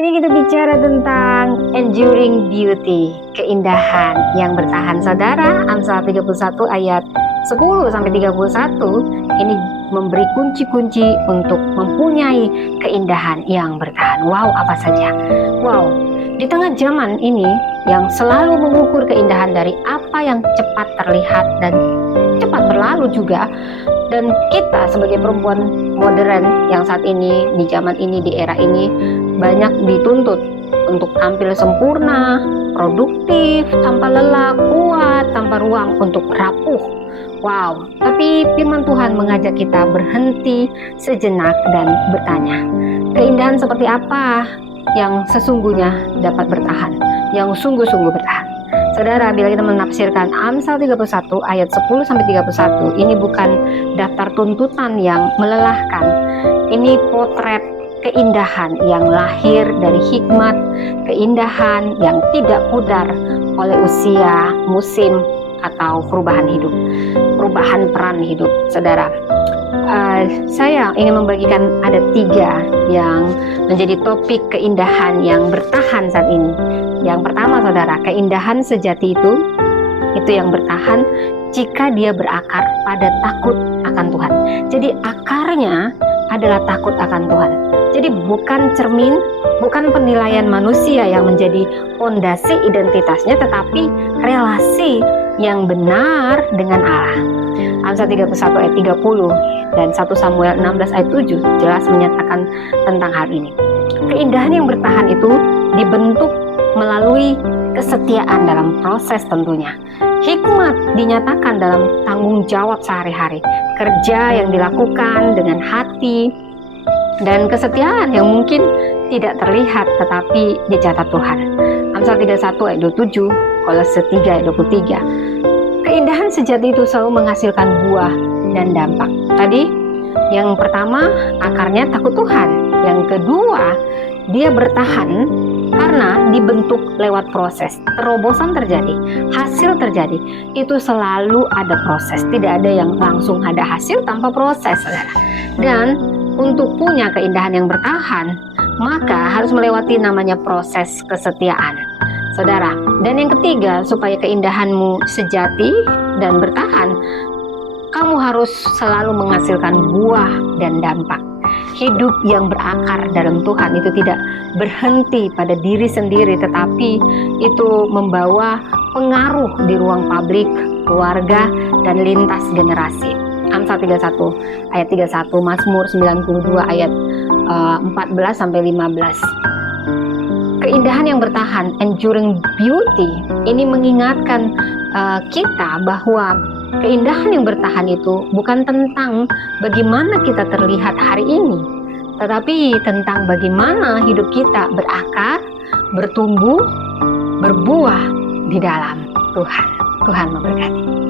Sini kita bicara tentang enduring beauty, keindahan yang bertahan. Saudara, Amsal 31 ayat 10 sampai 31 ini memberi kunci-kunci untuk mempunyai keindahan yang bertahan. Wow, apa saja? Wow, di tengah zaman ini yang selalu mengukur keindahan dari apa yang cepat terlihat dan cepat berlalu juga, dan kita sebagai perempuan modern yang saat ini, di zaman ini, di era ini, banyak dituntut untuk tampil sempurna, produktif, tanpa lelah, kuat, tanpa ruang untuk rapuh. Wow, tapi firman Tuhan mengajak kita berhenti sejenak dan bertanya, keindahan seperti apa yang sesungguhnya dapat bertahan, yang sungguh-sungguh bertahan. Saudara, bila kita menafsirkan Amsal 31 ayat 10 sampai 31, ini bukan daftar tuntutan yang melelahkan. Ini potret keindahan yang lahir dari hikmat, keindahan yang tidak pudar oleh usia, musim, atau perubahan hidup, perubahan peran hidup. Saudara, saya ingin membagikan ada 3 yang menjadi topik keindahan yang bertahan saat ini. Yang pertama, saudara, keindahan sejati itu yang bertahan jika dia berakar pada takut akan Tuhan. Jadi akarnya adalah takut akan Tuhan. Jadi bukan cermin, bukan penilaian manusia yang menjadi fondasi identitasnya, tetapi relasi yang benar dengan Allah. Amsal 31 ayat 30 dan 1 Samuel 16 ayat 7 jelas menyatakan tentang hal ini. Keindahan yang bertahan itu dibentuk melalui kesetiaan dalam proses tentunya. Hikmat dinyatakan dalam tanggung jawab sehari-hari, kerja yang dilakukan dengan hati, dan kesetiaan yang mungkin tidak terlihat tetapi dicatat Tuhan. Amsal 31 ayat 27, Kolose 3 ayat 23. Keindahan sejati itu selalu menghasilkan buah dan dampak. Tadi yang pertama, akarnya takut Tuhan. Yang kedua, dia bertahan karena dibentuk lewat proses. Terobosan terjadi, hasil terjadi. Itu selalu ada proses. Tidak ada yang langsung ada hasil tanpa proses, saudara. Dan untuk punya keindahan yang bertahan, maka harus melewati namanya proses kesetiaan, saudara. Dan yang ketiga, supaya keindahanmu sejati dan bertahan, kamu harus selalu menghasilkan buah dan dampak. Hidup yang berakar dalam Tuhan itu tidak berhenti pada diri sendiri, tetapi itu membawa pengaruh di ruang publik, keluarga, dan lintas generasi. Amsal 31 ayat 31, Mazmur 92 ayat 14 sampai 15. Keindahan yang bertahan, enduring beauty, ini mengingatkan kita bahwa keindahan yang bertahan itu bukan tentang bagaimana kita terlihat hari ini, tetapi tentang bagaimana hidup kita berakar, bertumbuh, berbuah di dalam Tuhan. Tuhan memberkati.